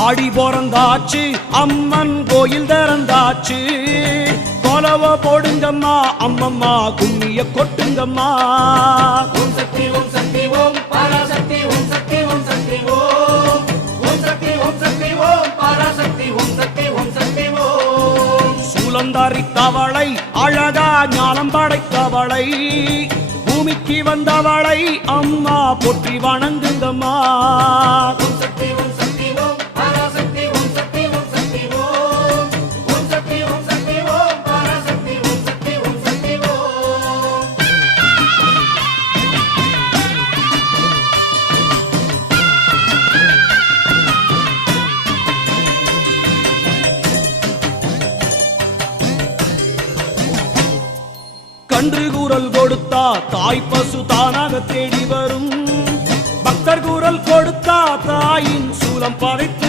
ஆடி பிறந்தாச்சு அம்மன் கோயில் திறந்தாச்சு கொலவ போடுங்கம்மா அம்மம்மா கும்மிய கொட்டுங்கம்மா. ஓம் சக்தி ஓம் சக்தி ஓம் பராசக்தி ஓம் சக்தி ஓம் சக்தி ஓம் ஓம் சக்தி ஓம் சக்தி ஓம் பராசக்தி ஓம் சக்தி ஓம் சக்தி ஓம். சூலந்தாரி தவளை அழகா ஞானம் படைத்தவளை பூமிக்கு வந்தவளை அம்மா போற்றி வணங்குங்கம்மா. ஓம் சக்தி ஓம் சக்தி ஓம் பராசக்தி ஓம் சக்தி ஓம் சக்தி ஓம் ஓம் சக்தி ஓம் சக்தி ஓம் பராசக்தி ஓம் சக்தி ஓம் சக்தி ஓம். கன்று கூறல் கொடுத்தா தாய் பசு தானாக தேடி வரும். பக்தர் கூறல் கொடுத்தா தாயின் சூலம் படைத்து